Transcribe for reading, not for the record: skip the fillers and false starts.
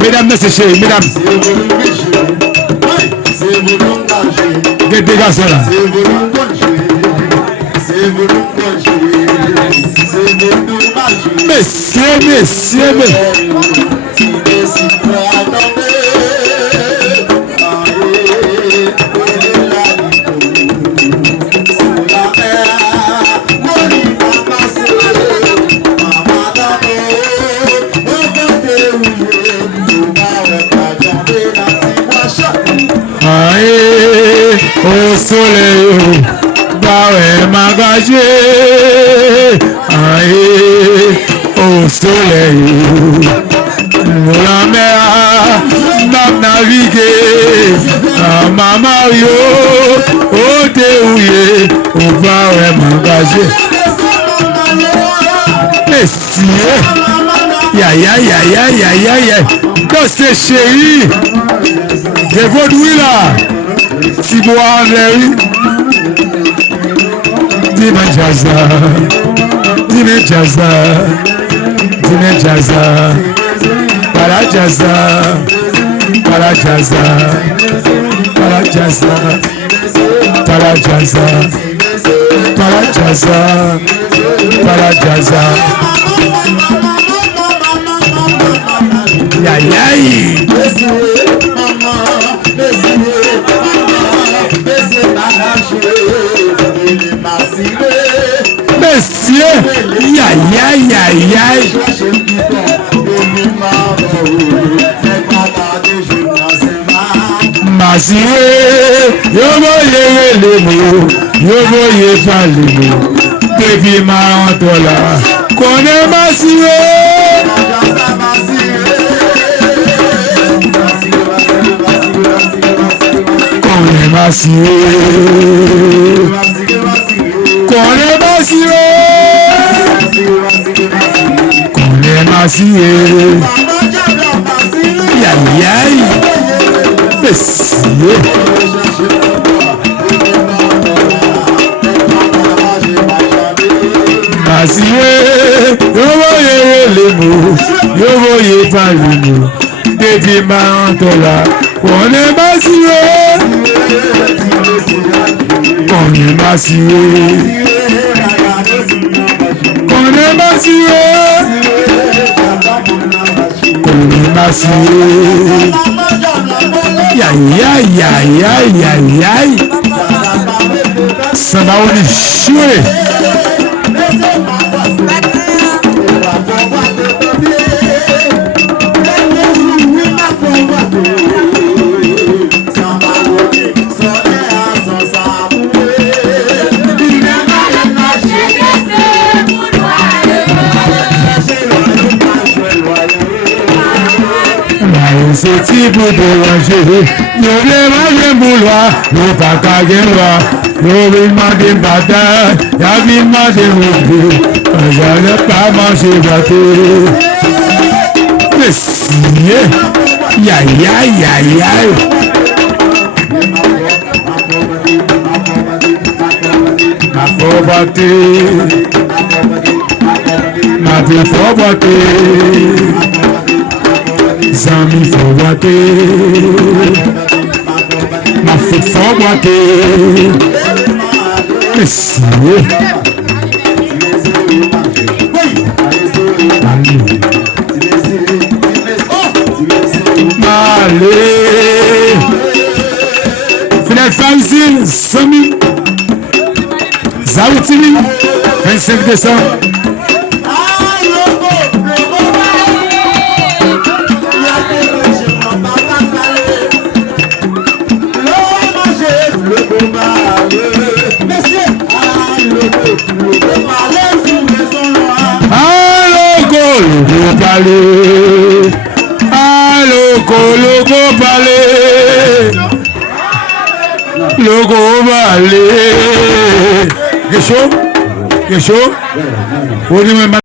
Mesdames, messieurs, mesdames. Des garçons là. Messieurs. Au soleil, bah m'engager, au soleil, la mer m'a navigué, ma Mario, au déouillé, on va m'engager. Messieurs, dans ces chéris, de vaudouilles là. Si bois Larry, Dime Jaza, para Jaza, Messieurs, Massier, yo voyez les mots, yo voyez pas les mots. Depuis ma antola, qu'on est Massier. Qu'on est Massier. Yo voyez les mots, yo voyez pas les mots. Depuis ma antola, qu'on est Massier. On est Massier. Ça va on est choué. C'est type de ranger, nous voulons bouloir, nous pas qu'à gagner, nous voulons manger bataille, y'a vu manger roupé, j'allais pas manger gâté. Mais si, ma faut battre, ma vie faut battre. Zami faut boiter, ma foot faut boiter. Messieurs, allez, Fidel Fauzil, Sami, Zaoutini, 25 décembre. Logo balé. Question?